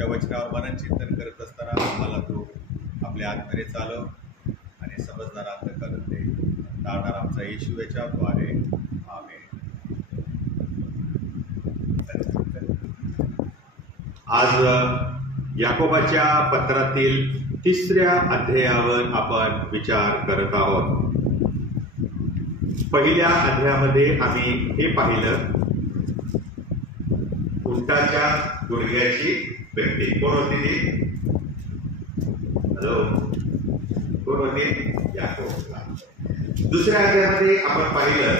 तुझ्या वचनावर मनन चिंतन करत असताना आम्हाला तू आपल्या आत्म्याने चालव आणि समजणारा अंतकरण दे. तारणार आमचा येशू याच्याद्वारे आमेन. आज याकोबाच्या पत्रातील 3ऱ्या अध्यायावर आपण विचार करत आहोत. पहिल्या अध्यायामध्ये आम्ही हे पाहिलं, उंटाच्या गुडघ्याची व्यक्ती. कोण होती ती? हॅलो, कोण होती? याकोब. दुसऱ्या अध्यायामध्ये आपण पाहिलं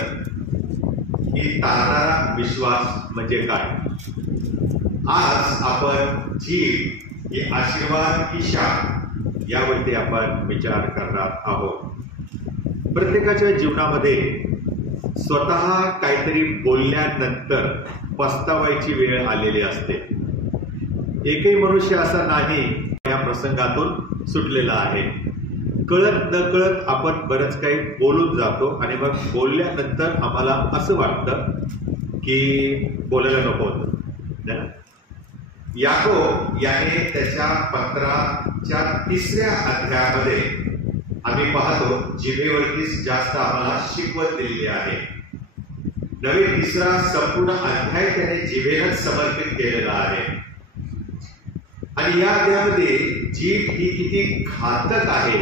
की तारणारा विश्वास म्हणजे काय. आज आपण जीव ही आशीर्वाद की शाप यावरती आपण विचार करणार आहोत. प्रत्येकाच्या जीवनामध्ये स्वतः काहीतरी बोलल्यानंतर पस्तावायची वेळ आलेली असते. एकही मनुष्य असा नाही या प्रसंगातून सुटलेला आहे. कळत नकळत आपण बरंच काही बोलून जातो आणि मग बोलल्यानंतर आम्हाला असं वाटतं की बोलायला नको होतं. याकोब याने त्याच्या पत्राच्या 3ऱ्या अध्यायामध्ये आम्ही पाहतो जिभेवरतीच जास्त आम्हाला शिकवत दिलेली आहे. नवे 3रा संपूर्ण अध्याय त्याने जिभेलाच समर्पित केलेला आहे. आणि या अध्यायामध्ये जीभ ही किती घातक आहे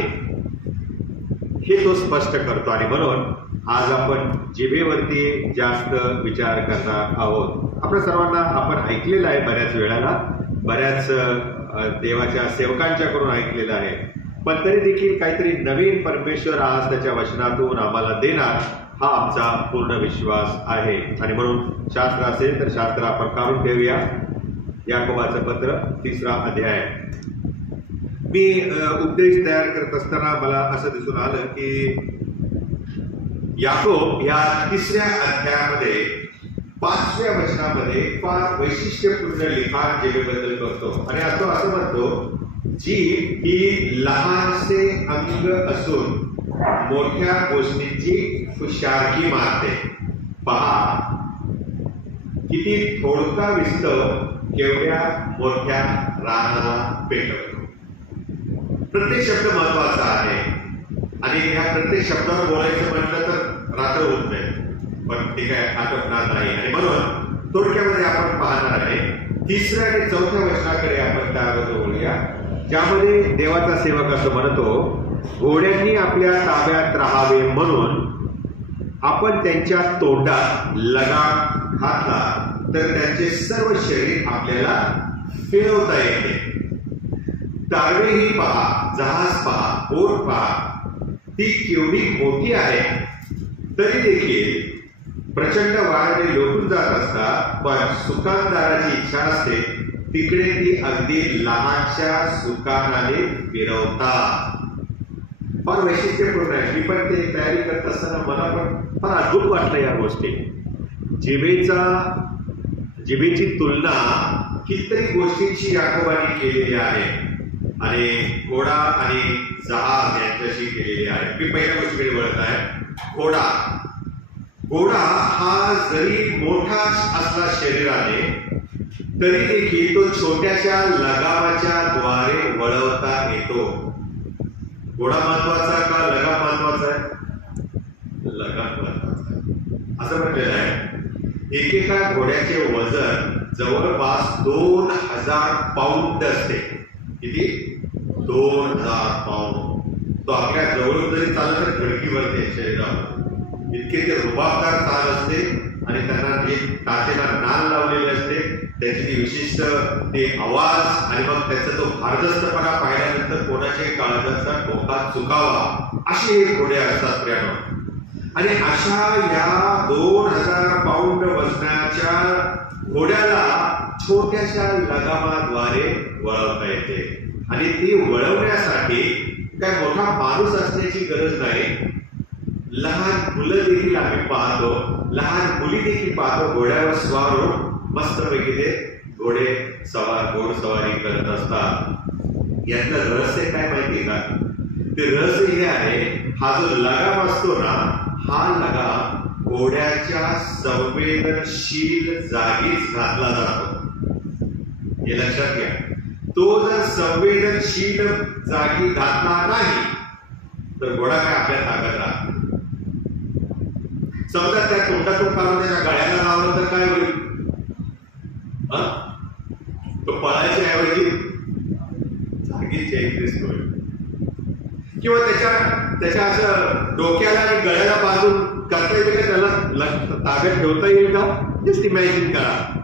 हे तो स्पष्ट करतो. आणि म्हणून आज आपण जिभेवरती जास्त विचार करणार आहोत. आपल्या सर्वांना आपण ऐकलेलं आहे, बऱ्याच वेळाला बऱ्याच देवाच्या सेवकांच्याकडून ऐकलेलं आहे. पण तरी देखील काहीतरी नवीन परमेश्वर आज त्याच्या वचनातून आम्हाला देणार हा आमचा पूर्ण विश्वास आहे. आणि म्हणून शास्त्र असेल तर शास्त्र आपण काढून ठेवूया. याकोबाचं पत्र 3रा अध्याय. मी उपदेश तयार करत असताना मला असं दिसून आलं की याकोब या 3ऱ्या अध्यायामध्ये 5व्या वचनामध्ये फार वैशिष्ट्यपूर्ण लिखाण जिभेबद्दल करतो. आणि तो असं म्हणतो, जीभ ही लहानसे अंग असून मोठ्या गोष्टींची हुशारकी मारते. पहा किती थोडका विस्तव केवढ्या मोठ्या रानाला पेटवतो. प्रत्येक शब्द महत्वाचा आहे आणि ह्या प्रत्येक शब्दावर बोलायचं म्हटलं तर रात्र होत नाही, पण ते काय आटोपणार नाही. आणि म्हणून थोडक्यामध्ये आपण पाहणार आहे 3ऱ्या आणि 4थ्या वचनाकडे आपण त्याबद्दल बोलूया, ज्यामध्ये देवाचा सेवक असं म्हणतो, घोड्यांनी आपल्या ताब्यात राहावे म्हणून आपण त्यांच्या तोंडात लगाम घातला तर त्यांचे सर्व शरीर आपल्याला फिरवता येते. तारवेही पहा, जहाज पहा, बोट पहा, ती केवढी मोठी आहे, तरी देखील प्रचंड वाऱ्याने लोटून जात असतात. पण सुकानदाराची इच्छा असते तिकडे ती अगदी लहानशा सुकानाने फिरवतात. फार वैशिष्ट्यपूर्ण आहे. मी पण ते तयारी करत असताना मला पण फार अद्भुत वाटलं या गोष्टी. जिभेची तुलना कितीतरी गोष्टींची याकोबाने केलेली आहे आणि घोडा आणि जहाज यांच्याशी केलेली आहे. मी पहिल्या गोष्टीकडे वळत आहे. घोडा हा जरी मोठा असला शरीराने तरी देखील तो छोट्याशा लगामाच्या द्वारे वळवता येतो. घोडा महत्वाचा का लगाम महत्वाचा आहे? लगाम महत्वाचा आहे. असं म्हटलेलं आहे एकेका घोड्याचे वजन जवळपास 2000 पाऊंड असते. किती? 2000 पाऊंड. तो आपल्या जवळ जरी चालला तर धडकीवरते शरीरावर. इतके ते रुबाबदार चाल असते आणि त्यांना जे टाचेला नाल लावलेले असते, त्याची ती विशिष्ट ते आवाज आणि मग त्याचा तो भारदस्तपणा पाहिल्यानंतर कोणाचे काळजाचा टोका चुकावा असे हे घोडे असतात प्रियानो. आणि अशा या 2000 पाऊंड वजनाच्या घोड्याला छोट्याशा लगामाद्वारे वळवता येते. आणि ती वळवण्यासाठी काय मोठा माणूस असण्याची गरज नाही. लहान मुलं देखील आम्ही पाहतो, लहान मुली देखील पाहतो घोड्यावर स्वार होऊन मस्तपैकी ते घोडसवारी करत असतात. यातलं रहस्य काय माहिती का? ते रहस्य हे आहे, हा जो लगाम असतो ना, हा लगाम घोड्याच्या संवेदनशील जागीच घातला जातो. हे लक्षात घ्या. तो जर संवेदनशील जागी घातला नाही तर घोडा काय आपल्या ताब्यात राहत नाही. समजा त्या तोंडातून काढून त्याच्या गळ्याला लावलं तर काय होईल? तो पळायच्या ऐवजी जागीच जयग्रस्त होईल. किंवा त्याच्या असं डोक्याला आणि गळ्याला बांधून करता येईल का? त्याला ताब्यात ठेवता येईल का? जस्ट इमॅजिन करा.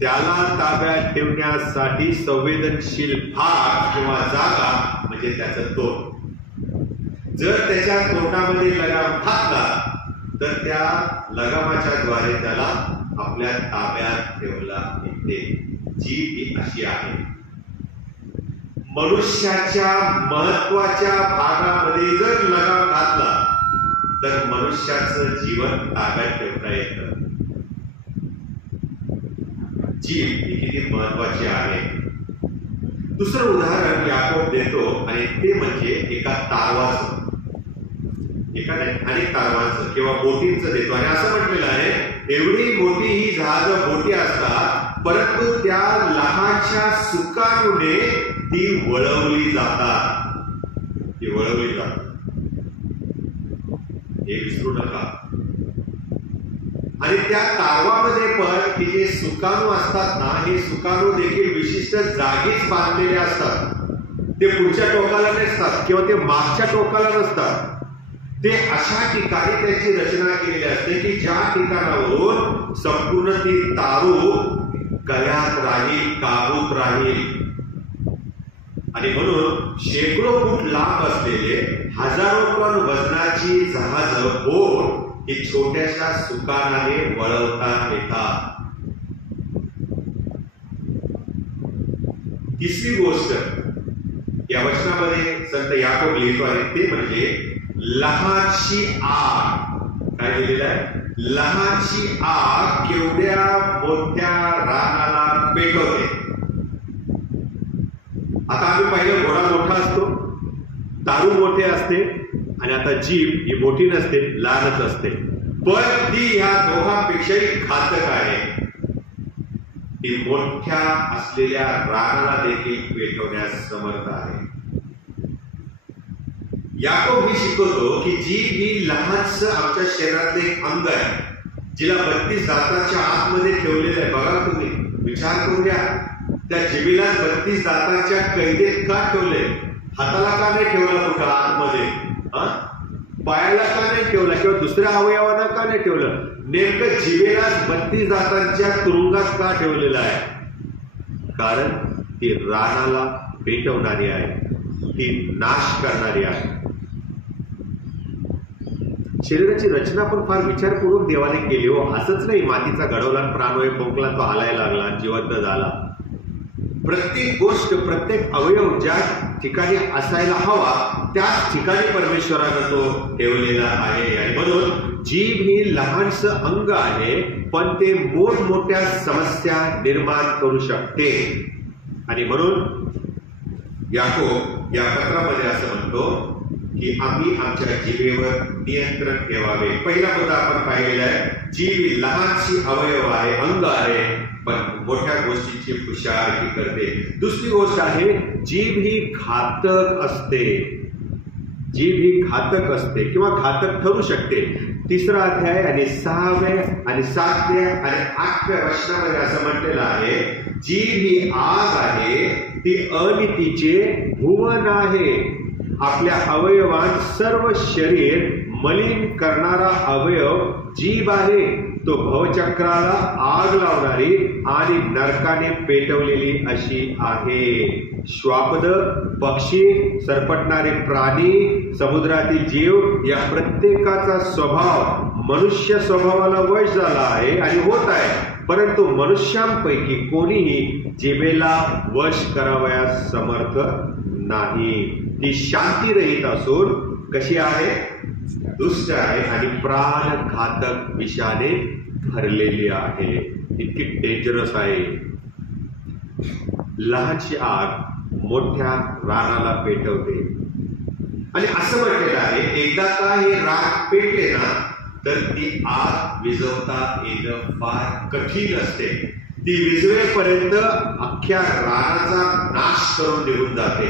त्याला ताब्यात ठेवण्यासाठी संवेदनशील भाग किंवा जागा म्हणजे त्याचं तोंड. जर त्याच्या तोंडामध्ये लगाम घातला तर त्या लगामाच्या द्वारे त्याला आपल्या ताब्यात ठेवला येते. जीभ ही अशी आहे. मनुष्याच्या महत्वाच्या भागामध्ये जर लगाम घातला तर मनुष्याचं जीवन ताब्यात ठेवता येतं. जीभ ही किती महत्वाची आहे. दुसरं उदाहरण याकोब देतो आणि ते म्हणजे एका तारवाचं, एका अनेक तारवांचं किंवा बोटींचं देतो. आणि असं म्हटलेलं आहे, एवढी मोठी ही जहाज बोटी असतात परंतु त्या लहानशा सुकाणूने ती वळवली जातात. ती वळवली जातात हे विसरू नका. आणि त्या तारवामध्ये पण की जे सुकाणू असतात ना, हे सुकाणू देखील विशिष्ट जागीच बांधलेले असतात. ते पुढच्या टोकाला नसतात किंवा ते मागच्या टोकाला नसतात. ते अशा ठिकाणी त्याची रचना केलेली असते की ज्या ठिकाणावरून संपूर्ण ती तारू कयात राहील, काबूत राहील. आणि म्हणून शेकडो फूट लांब असलेले हजारो टन वजनाची जहाज बोट ही छोट्याशा सुकानाने वळवता येतात. तिसरी गोष्ट या वचनामध्ये संत याकोब लिहितो आहे ते म्हणजे लहानशी आग. काय लिहिलेलं आहे? लहानशी आग केवढ्या मोठ्या रानाला पेटवते. आता आम्ही पाहिलं घोडा मोठा असतो, तारू मोठे असते आणि आता जीभ ही मोठी नसते, लहानच असते. पण ती ह्या दोघांपेक्षाही घातक आहे. ती मोठ्या असलेल्या रानाला देखील पेटवण्यास समर्थ आहे. याकोब ही शिकवतो की जीभ ही लहानस आमच्या शरीरातले एक अंग आहे, जिला 32 दातांच्या आतमध्ये ठेवलेलं आहे. बघा, तुम्ही विचार करू द्या, त्या जिभेला 32 दातांच्या कैदेत का ठेवले? हाताला का नाही ठेवला कुठं आतमध्ये? पायाला का नाही ठेवला किंवा दुसऱ्या अवयवांना का नाही ठेवलं? नेमकं जिभेला 32 दातांच्या तुरुंगात का ठेवलेलं आहे? कारण ती रानाला पेटवणारी आहे, ती नाश करणारी आहे. शरीराची रचना पण फार विचारपूर्वक देवाने केली हो. असंच नाही मातीचा घडवला, प्राणवायू फुंकला, तो हालायला लागला, जिवंत झाला. प्रत्येक गोष्ट, प्रत्येक अवयव ज्या ठिकाणी असायला हवा त्याच ठिकाणी परमेश्वरानं तो ठेवलेला आहे. आणि म्हणून जीभ ही लहानस अंग आहे पण ते मोठमोठ्या समस्या निर्माण करू शकते. आणि म्हणून याकोब या पत्रामध्ये असं म्हणतो की आम्ही आमच्या जिभेवर नियंत्रण ठेवावे. पहिला मुद्दा आपण पाहिलेला आहे, जीभ ही लहानशी अवयव आहे, अंग आहे, पण मोठ्या गोष्टीची हुशारी करते. दुसरी गोष्ट आहे, जीभ ही घातक असते. जीभ ही घातक असते किंवा घातक ठरू शकते. 3रा अध्याय आणि 6व्या आणि 7व्या आणि 8व्या वचनामध्ये असं म्हटलेलं आहे, जीभ ही आग आहे, ती अनितीचे भुवन आहे. आपल्या अवयवात सर्व शरीर मलिन करणारा अवयव जीभ आहे. तो भवचक्राला आग लावणारी आणि नरकाने पेटवलेली अशी आहे. श्वापद, पक्षी, सरपटणारे प्राणी, समुद्रातील जीव या प्रत्येकाचा स्वभाव मनुष्य स्वभावाला वश झाला आहे आणि होत आहे. परंतु मनुष्यांपैकी कोणीही जिभेला वश करावयास समर्थ नाही. ती शांतीरहित असून कशी आहे? दुष्ट आहे आणि प्राणघातक विषाने भरलेली आहे. इतकी डेंजरस आहे. लहानशी आग मोठ्या रानाला पेटवते. आणि असं म्हटलेलं आहे, एकदा का हे रान पेटले ना तर ती आग विझवता येणं फार कठीण असते. ती विजवेपर्यंत अख्ख्या रानाचा नाश करून निघून जाते.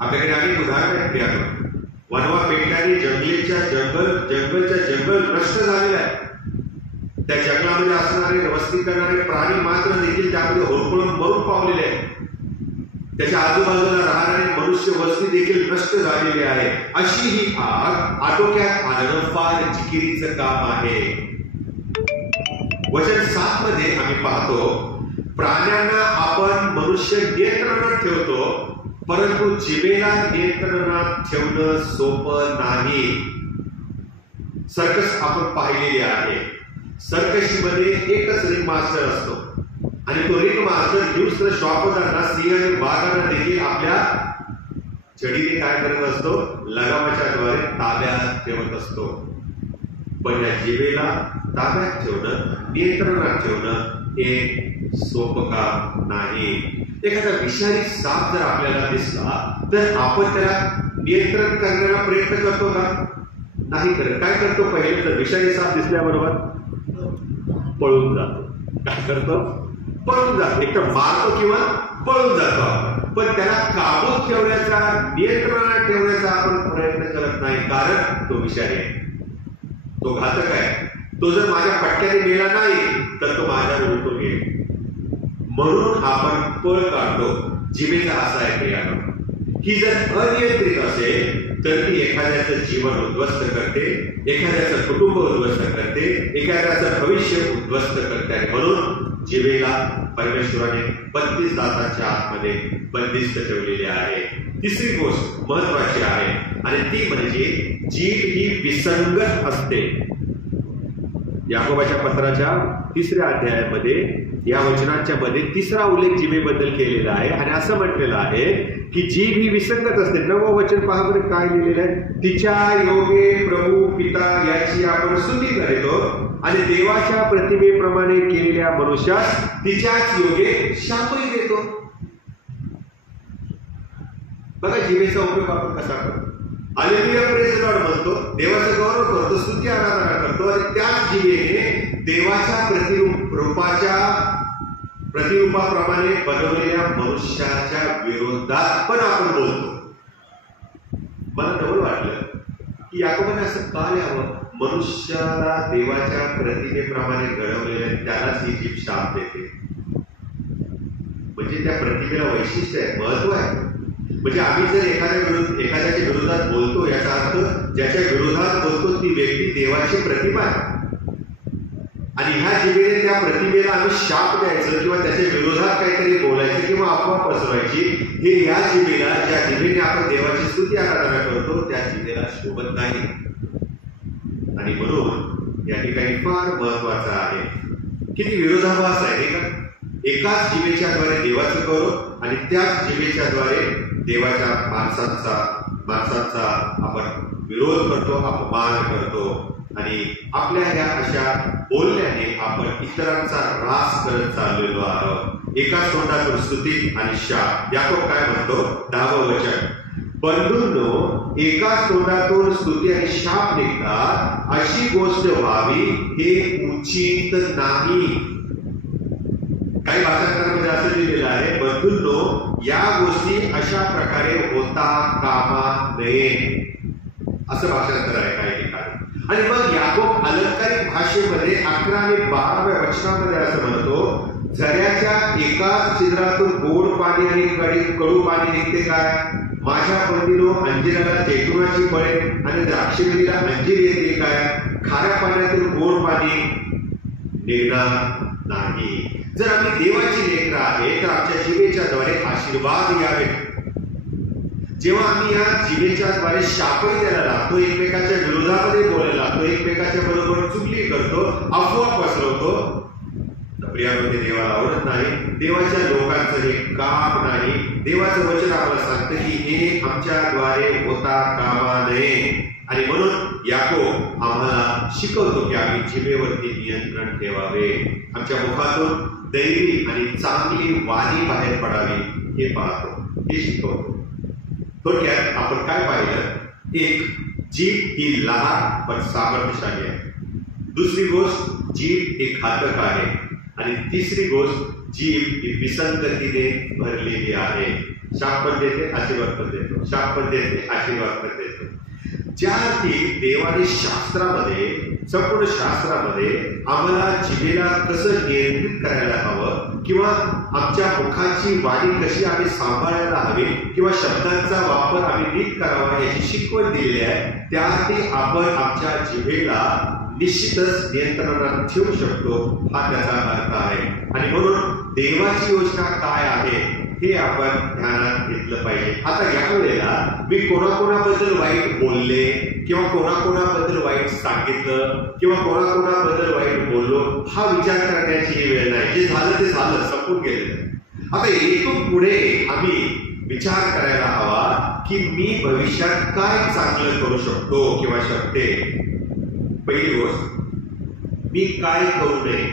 आपल्याकडे अनेक उदाहरण आहेत प्रियानो. वनवा पेटल्याने जंगलच्या जंगल नष्ट झालेलं आहे. त्या जंगलामध्ये असणारे वस्ती करणारे प्राणी मात्र देखील त्यामध्ये होरपळून मरून पावलेले आहेत. त्याच्या आजूबाजूला राहणारे मनुष्य वस्ती देखील नष्ट झालेली आहे. अशी ही आग आटोक्यात आणणं फार जिकिरीचं काम आहे. वचन 7 मध्ये आम्ही पाहतो, प्राण्यांना आपण मनुष्य नियंत्रणात ठेवतो, परंतु जिभेला नियंत्रणात ठेवणं सोपं नाही. सर्कस आपण पाहिलेली आहे. सर्कसमध्ये एकच रिंग मास्टर असतो आणि तो रिंग मास्टर हिंस्र श्वापदांना, सिंह आणि वाघांना देखील आपल्या छडीने काय करत असतो, लगामाच्या द्वारे ताब्यात ठेवत असतो. पण या जिभेला ताब्यात ठेवणं, नियंत्रणात ठेवणं हे सोपं काम नाही. एखादा विषारी साप जर आपल्याला दिसला तर आपण त्याला नियंत्रण करण्याचा प्रयत्न करतो का? नाही करत. काय करतो? पहिले तर विषारी साप दिसल्याबरोबर पळून जातो. काय करतो? पळून जातो. एक तर मारतो किंवा पळून जातो आपण. पण त्याला काबूत ठेवण्याचा, नियंत्रणात ठेवण्याचा आपण प्रयत्न करत नाही, कारण तो विषारी आहे, तो घातक आहे. तो जर माझ्या पट्ट्याने गेला नाही तर तो माझ्यावर उलटून येईल. म्हणून आपण पळ काढतो. जिभेचा असा आहे प्रियानो, ही जर अनियंत्रित असेल तर ती एखाद्याचं जीवन उद्ध्वस्त करते, एखाद्याचं कुटुंब उद्ध्वस्त करते, एखाद्याचं भविष्य उद्ध्वस्त करते. आणि म्हणून जिभेला परमेश्वराने 32 दातांच्या आतमध्ये बंदिस्त ठेवलेली आहे. तिसरी गोष्ट महत्वाची आहे आणि ती म्हणजे जीभ ही विसंगत असते. याकोबाच्या पत्राच्या 3ऱ्या अध्यायामध्ये या वचनांच्या मध्ये 3रा उल्लेख जिभेबद्दल केलेला आहे आणि असं म्हटलेलं आहे की जीभ ही विसंगत असते. 9वं वचन पहा बरं काय लिहिलेलं आहे. तिच्या योगे प्रभू पिता याची आपण स्तुती करीतो आणि देवाच्या प्रतिमेप्रमाणे केलेल्या मनुष्यास तिच्याच योगे शापही देतो. बघा जिभेचा उपयोग आपण कसा करतो. हालेलुया प्रेज गॉड म्हणतो, देवाचा गौरव करतो, स्तुती आराधना करतो आणि त्याच जिभेने देवाच्या प्रतिरूपाप्रमाणे बनवलेल्या मनुष्याच्या विरोधात पण आपण बोलतो. मला नवल वाटलं की याकोबाने असं का लिहावं. मनुष्याला देवाच्या प्रतिमेप्रमाणे घडवलेल्या त्यालाच ही जीभ शाप देते. म्हणजे त्या प्रतिमेला वैशिष्ट्य आहे, महत्व आहे. म्हणजे आम्ही जर एखाद्याच्या विरोधात बोलतो, याचा अर्थ ज्याच्या विरोधात बोलतो ती व्यक्ती देवाची प्रतिमा आहे आणि ह्या जिभेने त्या प्रतिमेला आम्ही शाप द्यायचं किंवा त्याच्या विरोधात काहीतरी बोलायचं किंवा अफवा पसरवायची, हे या जिभेला, ज्या जिभेने आपण देवाची स्तुती आराधना करतो त्या जिभेला शोभत नाही. आणि म्हणून या ठिकाणी फार महत्वाचं आहे. किती विरोधाभास आहे का. एकाच जिभेच्या द्वारे देवाचं गौरव आणि त्याच जिभेच्या द्वारे देवाच्या माणसांचा आपण विरोध करतो, अपमान करतो आणि आपल्या या अशा बोलण्याने आपण इतरांचा ऱ्हास करत चाललेलो आहोत. एकाच तोंडातून स्तुती आणि शाप. याकोब काय म्हणतो 10वं वचन, बंधूंनो एकाच तोंडातून स्तुती आणि शाप निघतात, अशी गोष्ट व्हावी हे उचित नाही. काही भाषांतरांमध्ये असं लिहिलेलं आहे, बंधूंनो या गोष्टी अशा प्रकारे होता कामा नये, असं भाषांतर आहे काही ठिकाणी. आणि मग याकोब अलंकारिक भाषेमध्ये 11 आणि 12व्या वचनामध्ये असं म्हणतो, झऱ्याच्या एकाच छिद्रातून गोड पाणी आणि कडू पाणी निघते काय. माझ्या बंधीनो अंजिराला जैतुनाची फळे आणि द्राक्षवेलीला अंजीर येते काय. खाऱ्या पाण्यातून गोड पाणी निघणार नाही. जर आम्ही देवाची लेकरं आहे तर आमच्या जिभेच्या द्वारे आशीर्वाद यावेत. जेव्हा आम्ही या जिभेच्या द्वारे शापही द्यायला लागतो, एकमेकाच्या विरोधामध्ये बोलायला लागतो, एकमेकाच्या बरोबर चुगली करतो, अफवा पसरवतो, तर प्रियामध्ये देवाला आवडत नाही. देवाच्या लोकांचं हे काम नाही. देवाचं वचन आम्हाला सांगतं की हे आमच्याद्वारे होता कामा नये. आणि म्हणून याकोब आम्हाला शिकवतो की आम्ही जिभेवरती नियंत्रण ठेवावे, आमच्या मुखातून दैवी आणि चांगली वाणी बाहेर पडावी हे पाहतो, हे शिकवतो. थोडक्यात आपण काय पाहिलं, एक, जीभ ही लहान पण सामर्थ्यशाली आहे. दुसरी गोष्ट, जीभ ही घातक आहे. आणि तिसरी गोष्ट जीभ ही विसंगतीने भरलेली आहे. शाप पण देते, आशीर्वाद पण देतो, शाप पण देते, आशीर्वाद पण देतो. ज्या अर्थी देवाने शास्त्रामध्ये, संपूर्ण शास्त्रामध्ये आम्हाला जिभेला कसं नियंत्रित करायला हवं किंवा आमच्या मुखाची वाणी कशी आम्ही सांभाळायला हवी किंवा शब्दांचा वापर आम्ही नीट करावा याची शिकवण दिलेली आहे. त्याअर्थी आपण आमच्या जिभेला निश्चितच नियंत्रणात ठेवू शकतो, हा त्याचा अर्थ आहे. आणि म्हणून देवाची योजना काय आहे हे आपण ध्यानात घेतलं पाहिजे. आता या वेळेला मी कोणाकोणाबद्दल वाईट बोलले किंवा कोणाकोणाबद्दल वाईट सांगितलं किंवा कोणाकोणाबद्दल वाईट बोललो हा विचार करण्याची ही वेळ नाही. जे झालं ते झालं, संपून गेलेलं. आता इथून पुढे आम्ही विचार करायला हवा की मी भविष्यात काय चांगलं करू शकतो किंवा शकते. पहिली गोष्ट, मी काय करू नये.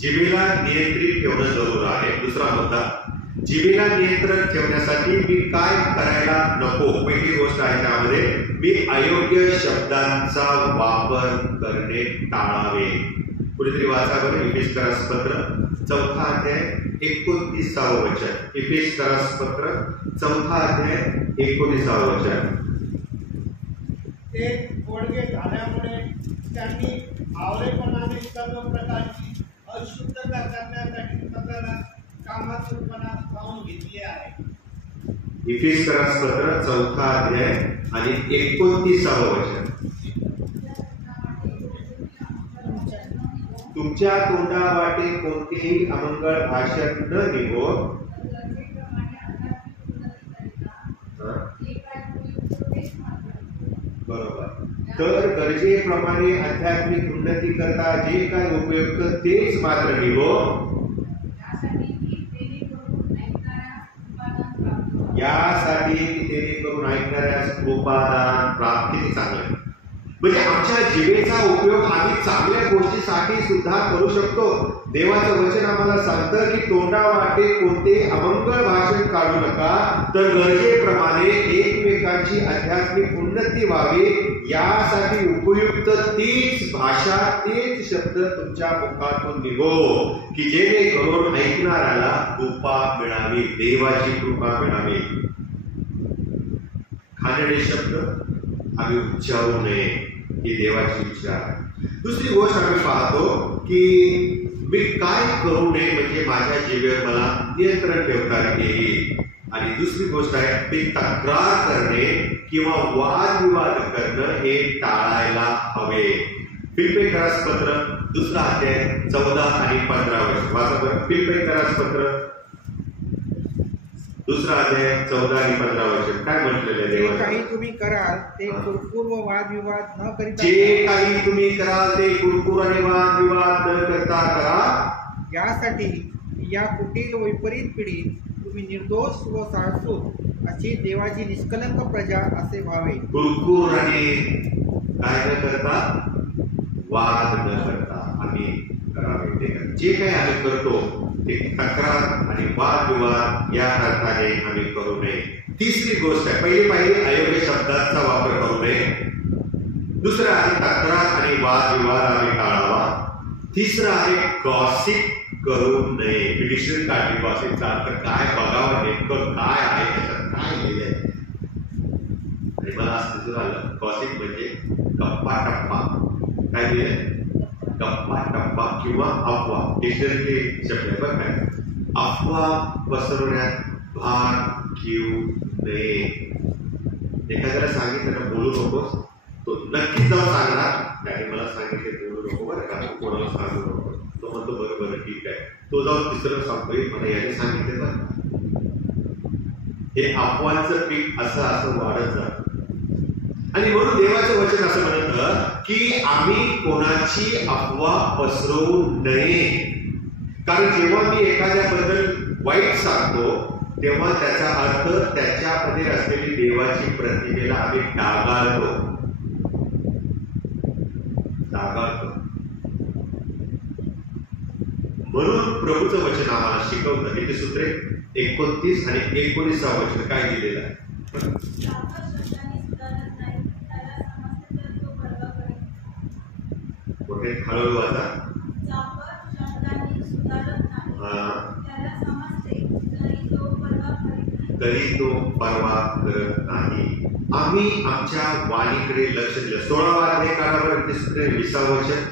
जिभेला नियंत्रित ठेवणं जरूर आहे. दुसरा मुद्दा, जिभेला नियंत्रण ठेवण्यासाठी मी काय करायला नको. पहिली गोष्ट आहे त्यामध्ये मी अयोग्य शब्दांचा वापर करणे टाळावे. कुणीतरी वाचा बरं इफेसियन्स पत्र 4 अध्याय 29 वचन. इफेसियन्स पत्र 4 अध्याय 29 वचन. ते गोडगे झाल्यामुळे त्यांनी आवरेपणाने सर्व प्रकारची अशुद्धता करण्यासाठी स्वतःला कामातूरपणा पाहून घेतले आहे. इफेसियन्स पत्र 4 अध्याय आणि 29 वचन. तुमच्या तोंडावाटे कोणतेही अमंगळ भाषण न निघो. बरोबर. तर गरजेप्रमाणे आध्यात्मिक उन्नती करता जे काय उपयुक्त तेच मात्र निघो. यासाठी जेणेकरून ऐकणाऱ्यास कृपादान प्राप्त. किती चांगलं. म्हणजे आमच्या जिभेचा उपयोग आम्ही चांगल्या गोष्टीसाठी सुद्धा करू शकतो. देवाचं वचन आम्हाला सांगतं की तोंडावाटे कोणते अमंगळ भाषण काढू नका, तर गरजेप्रमाणे एकमेकांची आध्यात्मिक उन्नती व्हावी यासाठी उपयुक्त तीच भाषा, तेच शब्द तुमच्या मुखातून निघो की जेणेकरून ऐकणाऱ्याला कृपा मिळावी, देवाची कृपा मिळावी. खाण्याचे शब्द आम्ही उच्चारू नये ही देवाची इच्छा आहे. दुसरी गोष्ट आम्ही पाहतो की मी काय करू नये म्हणजे माझ्या जिभेवर मला नियंत्रण ठेवता येईल. आणि दुसरी गोष्ट आहे मी तक्रार करणे किंवा वादविवाद करणं हे टाळायला हवे. फिलिप्पियन्स पत्र 2 अध्याय 14 आणि 15 वचन वाचा बरं. फिलिप्पियन्स पत्र 2 अध्याय 14 आणि 15 वचन काय म्हटलेलं आहे देवाने? जे काही तुम्ही कराल ते कुरकुर व वादविवाद न करिता, जे काही तुम्ही कराल ते कुरकुर आणि वादविवाद न करता करा. यासाठी या कुटील व विपरीत पिढीत तुम्ही निर्दोष व साळसूद अशी देवाची निष्कलंक प्रजा असे व्हावे. कुरकुर आणि काय न करता, वाद न करता आम्ही करावे. जे काही आम्ही करतो ते तक्रार आणि वादविवाद या अर्थाने आम्ही करू नये. तिसरी गोष्ट आहे, पहिली पाहिजे अयोग्य शब्दांचा वापर करू नये. दुसरं आहे तक्रार आणि वादविवाद आम्ही टाळावा. तिसरं आहे गॉसिप करू नये. डिक्शनरी काढली गॉसिपचा अर्थ काय, बघावं नेमकं काय आहे, त्याच्यात काय लिहिलंय. आणि मला असं दिसून आलं गॉसिप म्हणजे गप्पा टप्पा. काय लिहिलंय? गप्पा टप्पा किंवा अफवा. डिक्शनरी शब्द आहे बरं काय. अफवा पसरवण्यात भाग घेऊ नये. एखाद्याला सांगितलं बोलू नकोस, तो नक्कीच जाऊन सांगणार त्याने मला सांगितले बोलू नको बरं का, कोणाला सांगू नको. तो म्हणतो बरं बरं ठीक आहे. तो जाऊन तिसरं सांगतोय मला याने सांगितले बरं. हे अफवांचं पीक असं वाढत जात. आणि म्हणून देवाचं वचन असं म्हणतं की आम्ही कोणाची अफवा पसरवू नये. कारण जेव्हा मी एखाद्याबद्दल वाईट सांगतो तेव्हा त्याचा अर्थ त्याच्यामध्ये असलेली देवाची प्रतिमेला आम्ही डागाळतो. म्हणून प्रभूचं वचन आम्हाला शिकवतं. हे सूत्रे 29 आणि 19 वचन काय दिलेलं आहे? हळूहळू वाचा. सुधारत नाही. हा, त्याला समजते तरी तो परवा करीत नाही. तरी तो परवा करत नाही. आम्ही आमच्या वाणीकडे लक्ष दिलं. 16 अध्याय काळावर 20 वचन.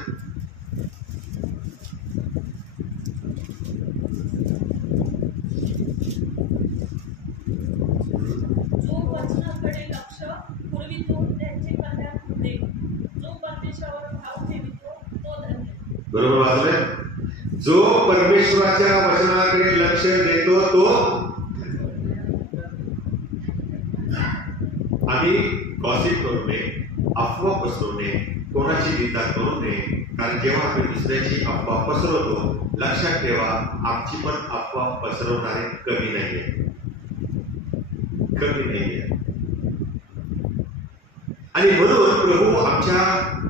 जो वचनाकडे लक्ष पुरवितो त्याचे कल्याण होते. जो परमेश्वरावर भाव ठेवितो तो धन्य. बरोबर वाचलं? जो परमेश्वराच्या वचनाकडे लक्ष देतो तो. आम्ही गॉसिप करू नये, अफवा पसरवू नये, कोणाची निंदा करू नये. कारण जेव्हा आम्ही दुसऱ्याची अफवा पसरवतो, लक्षात ठेवा आमची पण अफवा पसरवणारे कमी नाहीये, कमी नाहीये. आणि म्हणून प्रभू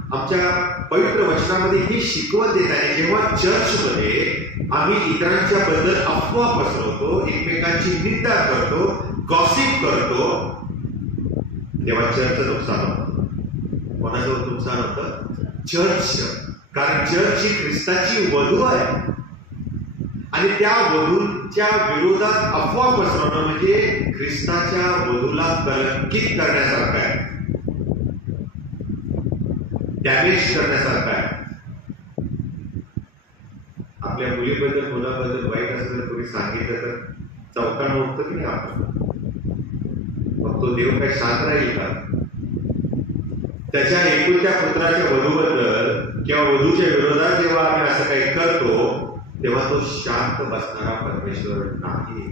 आमच्या पवित्र वचनामध्ये ही शिकवण देत आहे. जेव्हा चर्चमध्ये आम्ही इतरांच्या बद्दल अफवा पसरवतो, एकमेकांची निंदा करतो, गॉसिप करतो, तेव्हा चर्चचं नुकसान होतं. कोणाचं नुकसान होतं? चर्च. कारण चर्च ही ख्रिस्ताची वधू आहे आणि त्या वधूच्या विरोधात अफवा पसरवणं म्हणजे ख्रिस्ताच्या वधूला कलंकित करण्यासारखं आहे, डॅमेज करण्यासारखं आहे. आपल्या मुलीबद्दल मुलाबद्दल वाईट असं जर कोणी सांगितलं तर चौकानं उठतं की नाही आपण? मग तो देव काय शांत राहील का? त्याच्या एकुलत्या पुत्राच्या वधूबद्दल किंवा वधूच्या विरोधात जेव्हा आम्ही असं काही करतो तेव्हा तो शांत बसणारा परमेश्वर नाही.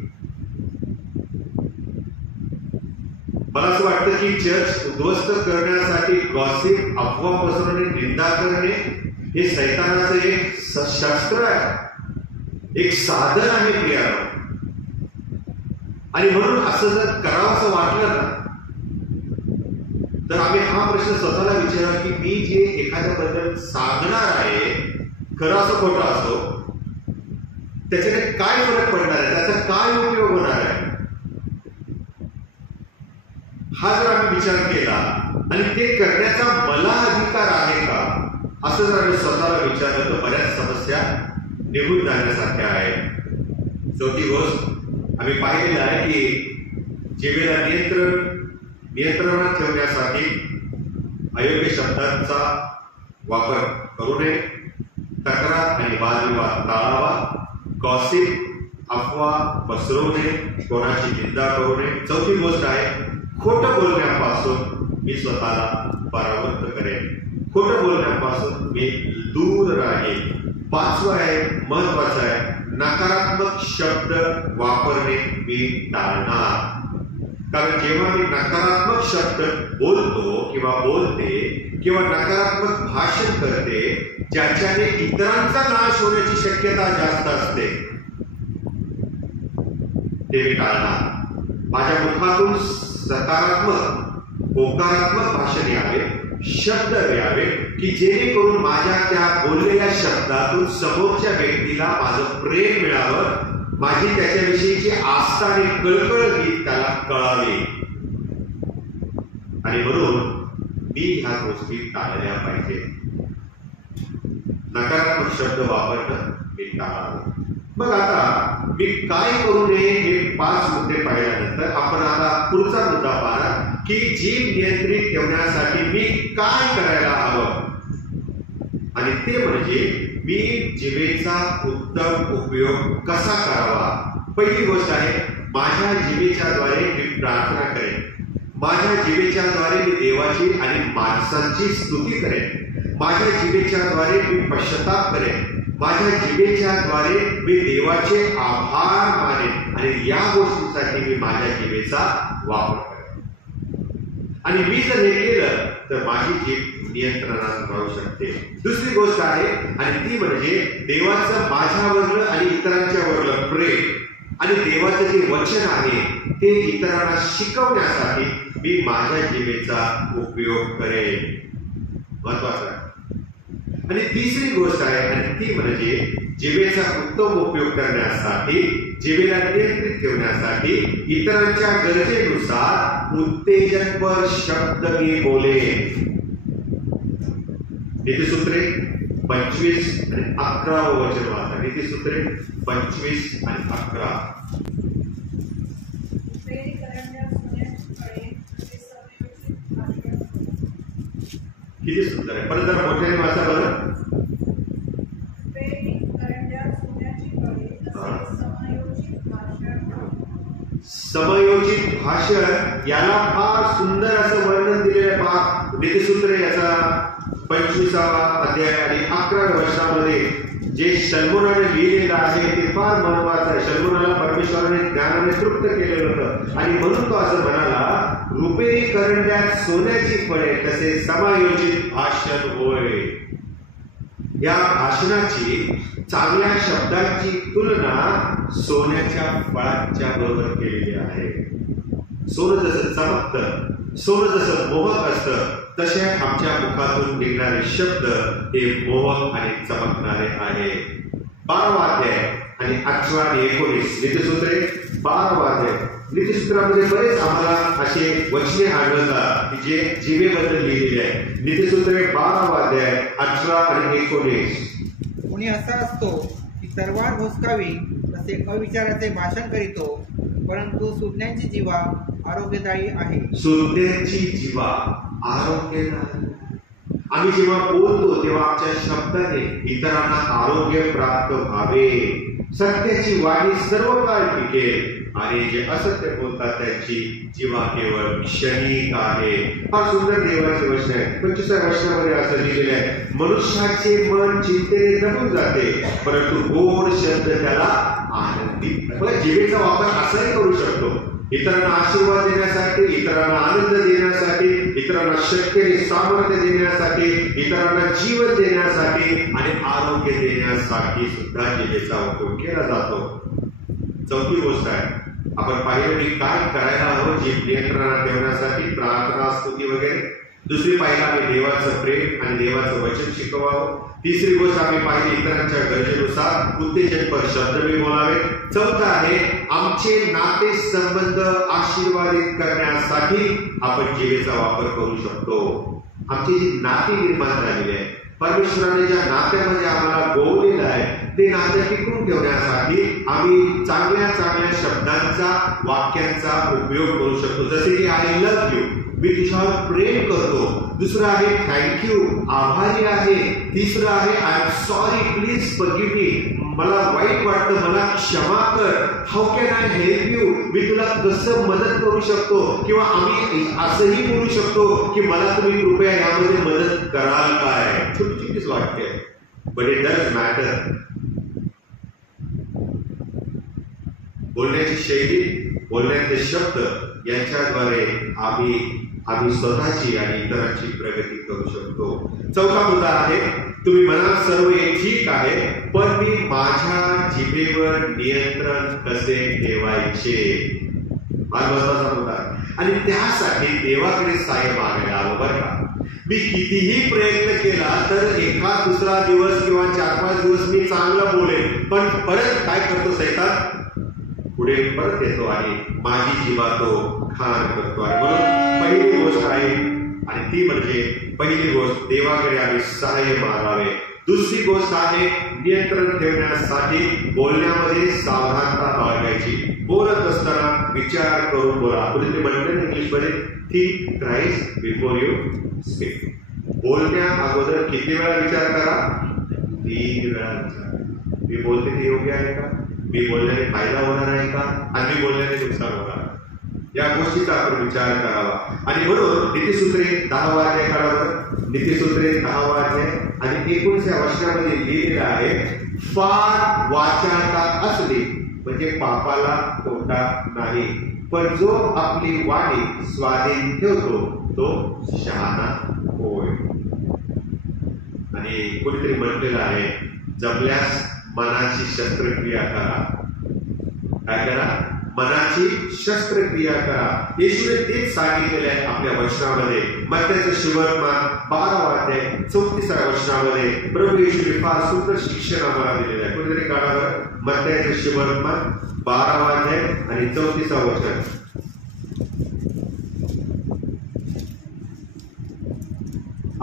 मला असं वाटतं की चर्च उद्ध्वस्त करण्यासाठी गॉसिप, अफवा पसरवणे, निंदा करणे हे सैतानाचं एक शस्त्र आहे, एक साधन आहे प्रियानो. आणि म्हणून असं जर करावं असं वाटलं ना तर आम्ही हा प्रश्न स्वतःला विचारा की मी जे एखाद्याबद्दल सांगणार आहे, खरं असो खोटं असो, त्याच्याने काय फरक पडणार आहे, त्याचा काय उपयोग होणार आहे, हा जर आम्ही विचार केला आणि ते करण्याचा मला अधिकार आहे का असं जर आम्ही स्वतःला विचारलं तर बऱ्याच समस्या निघून जाण्यासारख्या आहेत. चौथी गोष्ट आम्ही पाहिलेलं आहे की जिभेला नियंत्रणात ठेवण्यासाठी अयोग्य शब्दांचा वापर करू नये, तक्रार आणि वादविवाद टाळावा, गॉसिप, अफवा पसरवू नये, कोणाची निंदा करू नये. चौथी गोष्ट आहे खोटं बोलण्यापासून मी स्वतःला परावृत्त करेन, खोटं बोलण्यापासून मी दूर राहीन. पाचवं आहे, महत्वाचं आहे, नकारात्मक शब्द वापरणे मी टाळणार. कारण जेव्हा मी नकारात्मक शब्द बोलतो किंवा बोलते किंवा नकारात्मक भाषण करते ज्याच्याने इतरांचा नाश होण्याची शक्यता जास्त असते ते मी टाळणार. माझ्या मुखातून सकारात्मक, होकारात्मक भाषण यावे, शब्द यावे की जेणेकरून माझ्या त्या बोललेल्या शब्दातून समोरच्या व्यक्तीला माझं प्रेम मिळावं, माझी त्याच्याविषयीची आस्था आणि कळकळ त्याला कळावी. आणि म्हणून मी ह्या गोष्टी टाळल्या पाहिजे. नकारात्मक शब्द वापरणं मी टाळावं. मग आता मी काय करू नये हे 5 मुद्दे पाहिल्यानंतर आपण आता पुढचा मुद्दा पाहणार की जीभ नियंत्रित ठेवण्यासाठी मी काय करायला हवं. आणि ते म्हणजे मी जिभेचा उत्तम उपयोग कसा करावा. पहिली गोष्ट आहे, माझ्या जिभेच्या द्वारे मी प्रार्थना करेन, माझ्या जिभेच्या द्वारे मी देवाची आणि माणसांची स्तुती करेन, माझ्या जिभेच्या द्वारे मी पश्चाताप करेन, माझ्या जिभेच्या द्वारे मी देवाचे आभार मानेन आणि या गोष्टीसाठी मी माझ्या जिभेचा वापर करेन. आणि मी जर हे केलं तर माझी जीभ नियंत्रणात राहू शकते. दुसरी गोष्ट आहे आणि ती म्हणजे देवाचं माझ्यावरलं आणि इतरांच्यावरलं प्रेम आणि देवाचं जे वचन आहे ते इतरांना शिकवण्यासाठी मी माझ्या जिभेचा उपयोग करेन. महत्वाचं आहे. आणि तिसरी गोष्ट आहे आणि ती म्हणजे जिभेचा उत्तम उपयोग करण्यासाठी, जिभेला नियंत्रित ठेवण्यासाठी इतरांच्या गरजेनुसार उत्तेजनपर शब्द मी बोलेन. नीतिसूत्रे 25 आणि 11 वचन वाचा. नीतिसूत्रे 25 आणि 11. रुपेरी करंड्या सोन्याची फळे तसे समयोचित भाषण. किती सुंदर आहे. परत जरा मोठ्याने वाचा बरं. रुपेरी करंड्या सोन्याची फळे तसे समयोचित भाषण. समयोचित भाषण याला फार सुंदर असं वर्णन दिलेलं आहे. नीतिसूत्रे याचा 25वा अध्याय आणि 11व्या वचनामध्ये जे शल्मोनाने लिहिलेलं आहे ते फार महत्वाचं आहे. शल्मोनाला परमेश्वराने ज्ञानाने तृप्त केलेलं होतं आणि म्हणून तो असं म्हणाला, रुपेरी करंड्यात सोन्याची फळे तसे समायोजित भाषण होय. या भाषणाची चांगल्या शब्दांची तुलना सोन्याच्या फळांच्या बरोबर केलेली आहे. सोनं जसं चमकतं, सोनं जसं मोहक असतं, तसे आमच्या मुखातून निघणारे शब्द हे मोहक आणि चमकणारे आहे. 12वा अध्याय आणि 8 आणि 19 नीतिसूत्रे 12वा अध्याय. नीतिसूत्रामध्ये बरेच आम्हाला असे वचने आढळतात की जे जीवेबद्दल लिहिलेले आहे. नीतिसूत्रे 12वा अध्याय 18 आणि 19. कोणी असा असतो की तलवार भोसकावी तसे अविचाराचे भाषण करीतो, परंतु सुज्ञांची जीवा आरोग्यदायी आहे. सुज्ञांची जीवा आरोग्यदायी. आम्ही जेव्हा बोलतो तेव्हा आमच्या शब्दाने इतरांना आरोग्य प्राप्त व्हावे. सत्याची वाणी सर्व काळ टिकेल आणि जे असत्य बोलतात त्यांची जीवा केवळ क्षणिक आहे. फार सुंदर देवाचे वचन आहे. 25व्या वचनामध्ये असं लिहिलेलं आहे, मनुष्याचे मन चिंतेने दबून जाते, परंतु गोड शब्द त्याला आनंदी. बघा, जीवेचा वापर असाही करू शकतो. इतरांना आशीर्वाद देण्यासाठी, इतरांना आनंद देण्यासाठी, इतरांना शक्ती आणि सामर्थ्य देण्यासाठी, इतरांना जीवन देण्यासाठी आणि आरोग्य देण्यासाठी सुद्धा जिभेचा उपयोग केला जातो. चौथी गोष्ट आहे, आपण पाहिलं की काय करायला हवं जीभ नियंत्रणात ठेवण्यासाठी, प्रार्थना, स्तुती वगैरे. दुसरी पाहिलं आम्ही देवाचं प्रेम आणि देवाचं वचन शिकवावं. तिसरी गोष्ट आम्ही पाहिली इतरांच्या गरजेनुसार उत्तेजनपर शब्द मी बोलावे. चौथा आहे आमचे नाते संबंध आशीर्वादित करण्यासाठी आपण जीवेचा वापर करू शकतो. आमची जी नाती निर्माण झालेली आहे, परमेश्वराने ज्या नात्यामध्ये आम्हाला गोवलेलं आहे, ते नाते टिकून ठेवण्यासाठी आम्ही चांगल्या चांगल्या शब्दांचा, वाक्यांचा उपयोग करू शकतो. जसे की आय लव्ह यू, मी तुझ्यावर प्रेम करतो. दुसरं आहे थँक्यू, आभारी आहे. तिसरं आहे I am sorry, please forgive me, मला वाईट वाटतं, मला क्षमा कर. How can I help you, मी तुला कसं मदत करू शकतो. किंवा आम्ही असंही बोलू शकतो की मला तुम्ही कृपया यामध्ये मदत कराल काय. छोटी छोटीच वाक्य आहे, बट इट डज मॅटर. बोलण्याची शैली, बोलण्याचे शब्द यांच्याद्वारे आम्ही स्वतःची आणि इतरांची प्रगती करू शकतो. चौथा मुद्दा आहे, तुम्ही म्हणाल सर्व हे ठीक आहे, पण मी माझ्या जिभेवर नियंत्रण कसे ठेवायचे. हा महत्वाचा मुद्दा आहे आणि त्यासाठी देवाकडे सहाय्य मागायला हवं. बरं का, मी कितीही प्रयत्न केला तर एका दुसरा दिवस किंवा 4-5 दिवस मी चांगलं बोलेन, पण परत काय करतो सैतान, पुढे परत येतो आणि माझी जीवा तो खाण करतो. आणि म्हणून पहिली गोष्ट आहे आणि ती म्हणजे पहिली गोष्ट देवाकडे आम्ही सहाय्य मागावे. दुसरी गोष्ट आहे नियंत्रण ठेवण्यासाठी बोलण्यामध्ये सावधानता बाळगायची. बोलत असताना विचार करून बोला. पुढे म्हणलं इंग्लिशमध्ये think thrice before you speak. बोलण्या अगोदर किती वेळा विचार करा, 3 वेळा विचार. मी बोलते ते योग्य आहे का, मी बोलण्याने फायदा होणार आहे का, आणि मी बोलण्याने नुकसान होणार, या गोष्टीचा आपण विचार करावा. आणि म्हणून नीतिसूत्रे 10वा अध्याय काढावं. नीतिसूत्रे 10वा अध्याय आणि 19व्या वचनामध्ये लिहिलेलं आहे, फार वाचाळता असली म्हणजे पापाला तोटा नाही, पण जो आपली वाणी स्वाधीन ठेवतो तो शहाणा होय. आणि कोणीतरी म्हटलेलं आहे, जमल्यास मनाची शस्त्रक्रिया करा. काय करा, मनाची शस्त्रक्रिया करा. येशूने तेच सांगितलेले आहे आपल्या वचनामध्ये. मत्तयाचं सुवर्तमान 12वा अध्याय 34व्या वचनामध्ये प्रभू येशूने फार सुंदर शिक्षण आम्हाला दिलेलं आहे. कोणीतरी काढावं मत्तयाचं सुवर्तमान 12वा अध्याय आणि 34वा वचन.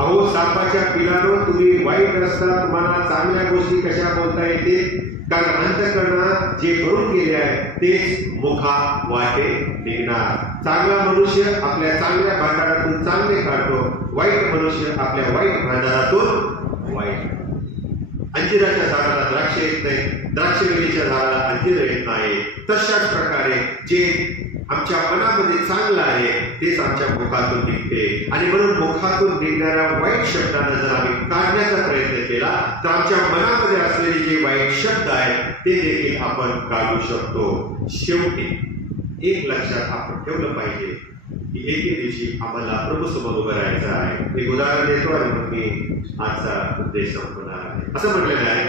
अहो सापाच्या पिलानो, तुम्ही वाईट रस्ता, तुम्हाला चांगल्या गोष्टी कशा बोलता येतील? कारण अंतःकरणात जे करून गेले आहे तेच मुखा वाटे निघणार. चांगला मनुष्य आपल्या चांगल्या भांडारातून चांगले काढतो, वाईट मनुष्य आपल्या वाईट भांडारातून वाईट. अंजिराच्या झाडाला द्राक्ष येत नाही, द्राक्षवेलीच्या झाडाला अंजीर येत नाही. तशाच प्रकारे जे आमच्या मनामध्ये चांगलं आहे तेच आमच्या मुखातून निघते. आणि म्हणून मुखातून निघणाऱ्या वाईट शब्दांना जर आम्ही काढण्याचा प्रयत्न केला तर आमच्या मनामध्ये असलेले जे वाईट शब्द आहेत ते देखील आपण काढू शकतो. शेवटी एक लक्षात आपण ठेवलं पाहिजे की एके दिवशी आम्हाला प्रभूसमोर उभं राहायचं आहे. एक उदाहरण देतो आणि मग मी आजचा उद्देश संपवणार आहे. असं म्हटलेलं आहे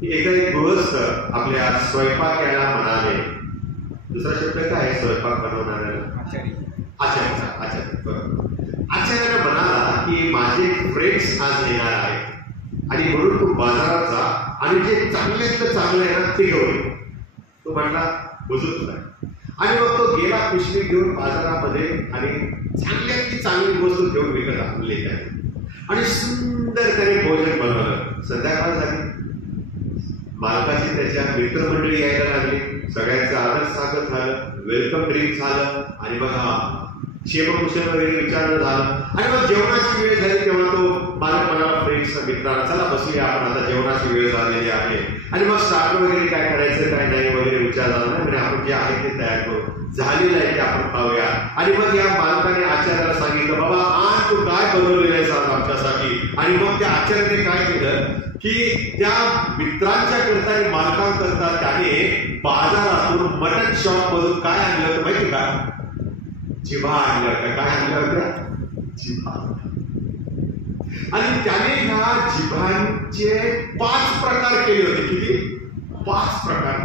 की एकदा एक गृहस्थ आपल्या स्वयंपाक्याला म्हणाले, दुसरा शब्द काय आहे स्वयंपाक बनवणाऱ्याला? आचार्य. बरोबर. आचार्याला म्हणाला की माझे फ्रेंड्स आज येणार आहे आणि म्हणून तू बाजारात जा आणि जे चांगल्यातलं चांगलं आहे ना ते घेऊन. तो म्हटला बुजूच नाही. आणि मग तो गेला पिशवी घेऊन बाजारामध्ये आणि चांगल्यातली चांगली वस्तू घेऊन विकत आणली त्याने आणि सुंदर त्याने भोजन बनवलं. संध्याकाळ झाली, मालकाची त्याच्या मित्रमंडळी यायला लागली, सगळ्यांचं आदर स्वागत झालं, वेलकम ड्रिंक झालं आणि मग क्षेमकुशल वगैरे विचारणं झालं. आणि मग जेवणाची वेळ झाली तेव्हा तो मालक म्हणाला फ्रेंड्स मित्रांना, चला बसूया आपण, आता जेवणाची वेळ झालेली आहे. आणि मग स्टार्टर वगैरे काय करायचं काय नाही वगैरे विचार झाला नाही, म्हणजे आपण जे आहे ते तयार करू, झालेलं आहे ते आपण खाऊया. आणि मग या मालकाने आचार्याला सांगितलं, बाबा आज तू काय बनवलेलं आहे आज आमच्यासाठी. आणि मग त्या आचार्याने काय केलं की त्या मित्रांच्या करता आणि मालकांकरता त्याने बाजारातून मटन शॉप मधून काय आणलं होतं माहिती का? जिभा आणल्या होत्या. काय आणल्या होत्या? जिभा. आणि त्याने ह्या जिभांचे 5 प्रकार केले होते. किती? 5 प्रकार.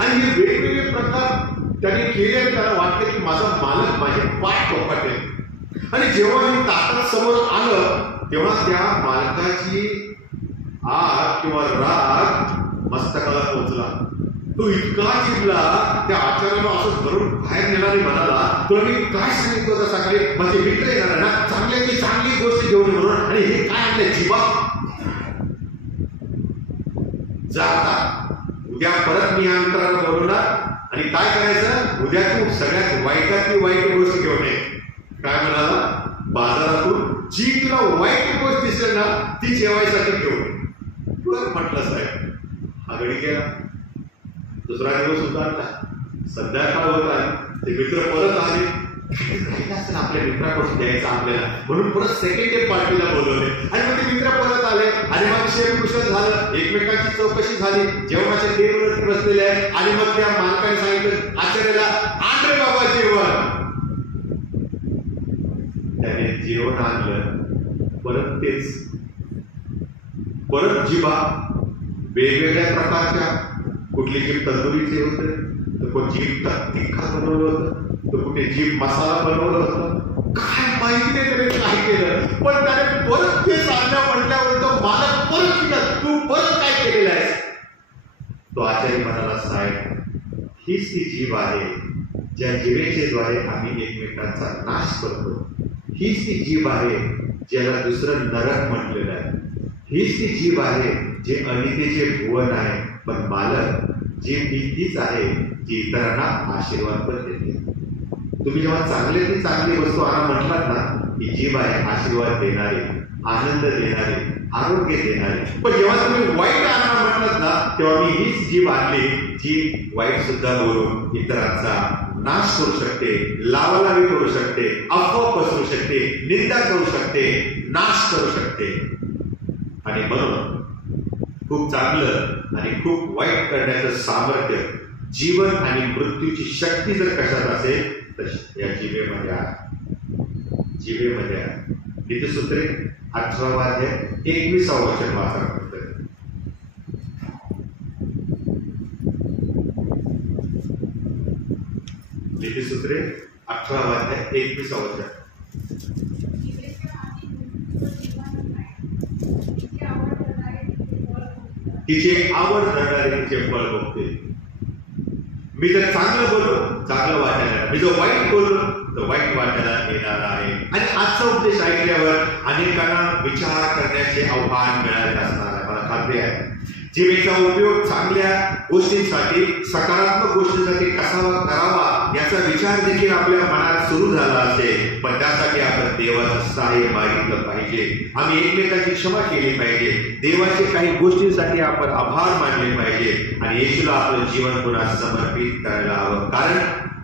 आणि हे वेगवेगळे प्रकार त्याने केले. त्याला वाटलं की माझा मालक माझे पाय चौकाटेल. आणि जेव्हा हे ताकद समोर आलं तेव्हा त्या मालकाची आग किंवा राग मस्तकाला पोहोचला. तो इतका चिडला, त्या आचार्याला असं धरून बाहेर नेला आणि म्हणाला, तुला मी काय सांगितलं होतं सकाळी, माझे मित्र येणार ना, चांगल्याची चांगली गोष्ट घेऊन म्हणून, आणि हे काय आणलंय जीवा. जा आता, उद्या परत मी या मित्राला बोलवणार आणि काय करायचं, उद्या तू सगळ्यात वाईटातली वाईट गोष्ट घेऊन ये. काय म्हणाला? बाजारातून जी तुला वाईट गोष्ट दिसेल ना ती जेवायसाठी घेऊन. म्हटलं साहेब, हा घडी गेला. दुसरा दिवस उतारला, संध्याकाळ होत आली, ते मित्र परत आले. आपल्या मित्राकडून द्यायचं आपल्याला म्हणून परत सेकंड डे पार्टीला बोलवले. आणि मग ते मित्र परत आले आणि मग शेरकुशल झालं, एकमेकांची चौकशी झाली, जेवणाच्या टेबलवरती बसलेले आहे. आणि मग त्या मालकाने सांगितलं आचार्याला, आण रे बाबा जेवण. त्याने जेवण आणलं, परत तेच, परत जिभा वेगवेगळ्या प्रकारच्या. कुठली जीभ तंदुरीचे होते, तर कोण जीभ तिखट बनवलं होतं, तर कुठे जीभ मसाला बनवलं होतं. काय माहिती नाही त्याने काय केलं, पण त्याने परत ते सांगण्या म्हटल्यावर तो मालक परत केलं, तू परत काय केलेलं आहेस? तो आचार्य म्हणाला, साहेब हीच ती जीभ आहे ज्या जिभेचे द्वारे आम्ही एकमेकांचा नाश करतो. हीच ती जीभ आहे ज्याला दुसरं नरक म्हटलेलं आहे. हीच ती जीभ आहे जे अनितेचे भुवन आहे. पण मालक जीभ तीच आहे जी इतरांना आशीर्वाद पण देते. तुम्ही जेव्हा चांगली चांगली वस्तू आणा म्हटलात ना, ही जीभ आहे आशीर्वाद देणारी, आनंद देणारी, आरोग्य देणारी. पण जेव्हा तुम्ही वाईट आणा म्हटलात ना तेव्हा मी हीच जीभ आणली जी वाईट सुद्धा बोलून इतरांचा नाश करू शकते, लावालावी करू शकते, अफवा पसरू शकते, निंदा करू शकते, नाश करू शकते. आणि म्हणून खूप चांगलं आणि खूप वाईट करण्याचं सामर्थ्य, जीवन आणि मृत्यूची शक्ती जर कशात असेल तर या जिभेमध्ये आहे. जिभेमध्ये आहे. नीतिसूत्रे 18 अध्याय 21 वचन वाचा करतोय. नीतिसूत्रे 18 अध्याय 21 वचन. तिचे आवड धरणारे तिचे फळ भोगते. मी जर चांगलं बोललो चांगलं वाटायला, मी जर वाईट बोललो तर वाईट वाटायला येणार आहे. आणि आजचा उपदेश ऐकल्यावर अनेकांना विचार करण्याचे आव्हान मिळाले असणार आहे, मला खात्री आहे. जिभेचा उपयोग चांगल्या गोष्टींसाठी, सकारात्मक गोष्टींसाठी कसा करावा याचा विचार देखील आपल्या मनात सुरू झाला असेल, पण त्यासाठी आपण देवाचं सहाय्य मागितलं पाहिजे. आम्ही एकमेकांची क्षमा केली पाहिजे. देवाचे काही गोष्टींसाठी आपण आभार मानले पाहिजे आणि येशूला आपलं जीवन पुन्हा समर्पित करायला हवं. कारण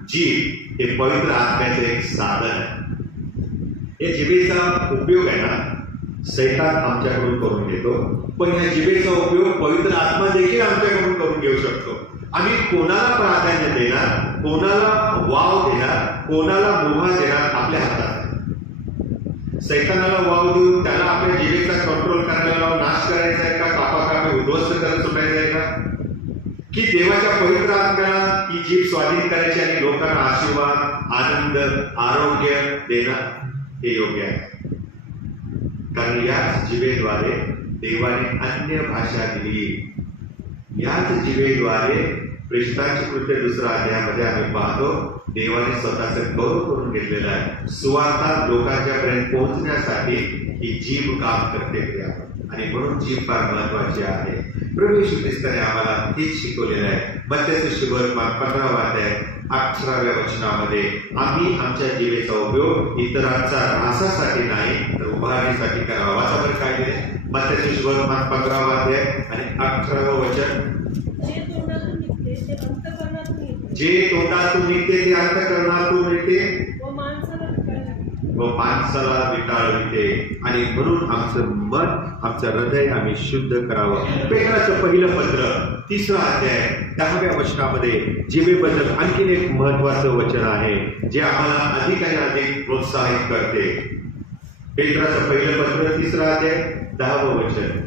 जीभ हे पवित्र आत्म्याचं एक साधन आहे. या जिभेचा उपयोग आहे ना, सैतान आमच्याकडून करून घेतो, पण या जिभेचा उपयोग पवित्र आत्मा देखील आमच्याकडून करून घेऊ शकतो. आम्ही कोणाला प्राधान्य देणार, कोणाला वाव देणार, कोणाला मुभा देणार आपल्या हातात. सैतानाला वाव देऊन त्याला आपल्या जिभेचा कंट्रोल करायला लावून नाश करायचा आहे का, कापाकापे उद्ध्वस्त करत सुटायचं आहे का, की देवाच्या पवित्र आत्म्याला ही जीभ स्वाधीन करायची आणि लोकांना आशीर्वाद, आनंद, आरोग्य देणं हे योग्य आहे. कारण याच जिभेद्वारे देवाने अन्य भाषा दिली. याच जिभेद्वारे प्रेषितांचे कृत्य 2 अध्यायामध्ये आम्ही पाहतो, देवाने स्वतःचं गौरव करून घेतलेला आहे. सुवार्ता लोकांच्या पर्यंत पोहोचण्यासाठी ही जीभ काम करते आणि म्हणून जीभ फार महत्वाची आहे. प्रभू येशू ख्रिस्ताने आम्हाला हेच शिकवलेलं आहे. मत्तेचं सुवर्तमान 15 अध्याय 18व्या वचनामध्ये आम्ही आमच्या जिभेचा उपयोग इतरांचा ऱ्हासासाठी नाही तर उभारणीसाठी करावा. वाचा बरं काय दिले, मत्तेचं सुवर्तमान 15 अध्याय आणि 18वं वचन. जे तोंडातून निघते ते अंतःकरणातून येते व माणसाला विटाळविते. आणि म्हणून आमचं मन, आमचं हृदय आम्ही शुद्ध करावं. पेत्राचं पहिलं पत्र 3 अध्याय 10व्या वचनामध्ये जिभेबद्दल आणखीन एक महत्वाचं वचन आहे जे आम्हाला अधिक आणि अधिक प्रोत्साहित करते. पेत्राचं पहिलं पत्र 3 अध्याय 10वं वचन.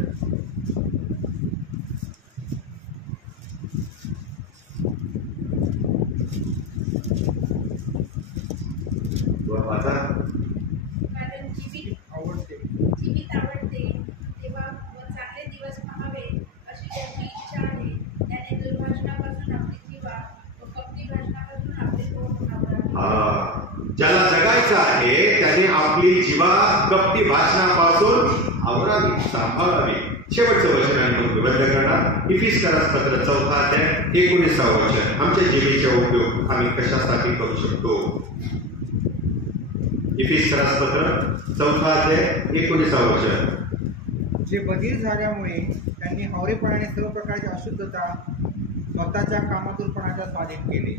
जीवित आवडते तेव्हा व चांगले दिवस पाहावे अशी त्याची इच्छा आहे. त्याने दुर्भाषणापासून आपली जीवा व कपटी भाषणापासून आपले तोंड आवरावे. ज्याला जगायचं आहे त्याने आपली जीवा कपटी भाषणापासून आवरावी, सांभाळावी. शेवटचं वचन आणि बंद करणार. इफिसकरास पत्र 4 अध्याय 19वं वचन. आमच्या जिभेचा उपयोग आम्ही कशासाठी करू शकतो. इफिसकरास पत्र 4 अध्याय 19वं वचन. जे बधीर झाल्यामुळे त्यांनी हावरेपणाने सर्व प्रकारची अशुद्धता स्वतःच्या कामातूनपणाचा स्वाधीन केले.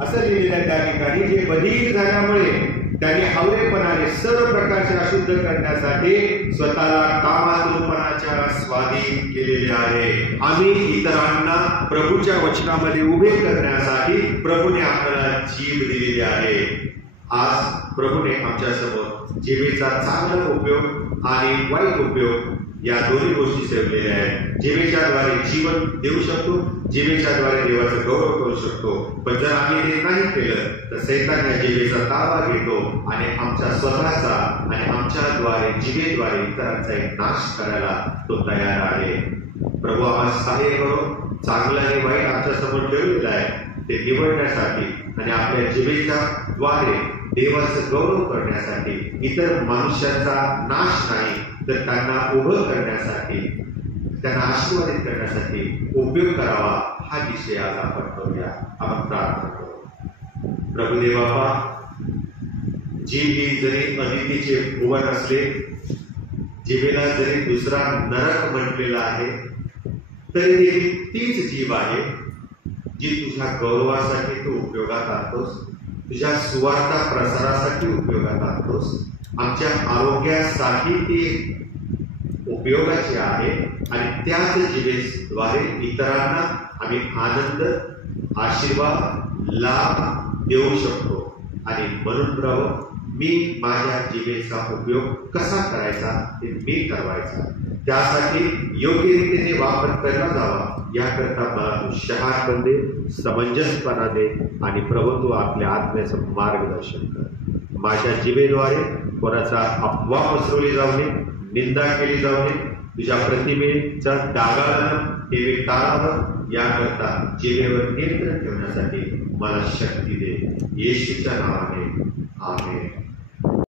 असं लिहिलेलं आहे त्या ठिकाणी, जे बधीर झाल्यामुळे त्यांनी हावरेपणाने सर्व प्रकारचे अशुद्ध करण्यासाठी स्वतःला कामातूनपणाच्या स्वाधीन केलेले आहे. आम्ही इतरांना प्रभूच्या वचनामध्ये उभे करण्यासाठी प्रभूने आपल्याला जीभ दिलेली आहे. आज प्रभूने आमच्या समोर जिभेचा चांगला उपयोग आणि वाईट उपयोग या दोन्ही गोष्टी ठेवलेल्या आहेत. जिभेच्या द्वारे जीवन देऊ शकतो, जिभेच्या द्वारे देवाचं गौरव करू शकतो. पण जर आम्ही हे नाही केलं तर सैतान या जिभेचा ताबा घेतो आणि आमच्या स्वतःचा आणि आमच्याद्वारे जिभेद्वारे इतरांचा एक नाश करायला तो तयार आहे. प्रभू आम्हाला सहाय्य करो. चांगलं आणि वाईट आमच्या समोर ठेवलेलं आहे ते निवडण्यासाठी आणि आपल्या जिभेच्या द्वारे देवाचं गौरव करण्यासाठी, इतर मनुष्यांचा नाश नाही तर त्यांना उभं करण्यासाठी, त्यांना आशीर्वादित करण्यासाठी उपयोग करावा. हा विषय आज आपण करूया. आपण प्रार्थना करू. प्रभुदेव बाप्पा, जीभ ही जरी अदितीचे भुवन असले, जिभेला जरी दुसरा नरक म्हटलेला आहे, तरी देखील तीच जीभ आहे जी तुझ्या गौरवासाठी तू उपयोगात आणतोस, तुझ्या सुवार्ता प्रसारासाठी उपयोगात आणतोस, आमच्या आरोग्यासाठी ती उपयोगाची आहे आणि त्याच जिभेद्वारे इतरांना आम्ही आनंद, आशीर्वाद, लाभ देऊ शकतो. आणि म्हणून प्रभू, मी माझ्या जिभेचा उपयोग कसा करायचा ते मी करवायचा, त्यासाठी योग्य रीतीने वापर केला जावा याकरता मला तू शहारपण दे, समंजसपणा दे आणि प्रभू तू आपल्या आत्म्याचं मार्गदर्शन कर. माझ्या जिभेद्वारे कोणाचा अफवा पसरवली जाऊ नये, निंदा केली जाऊ नये, तुझ्या प्रतिमेचा डागाळणं हे मी टाळावं याकरता जिभेवर नियंत्रण ठेवण्यासाठी मला शक्ती दे. येशूच्या नावाने आमेन.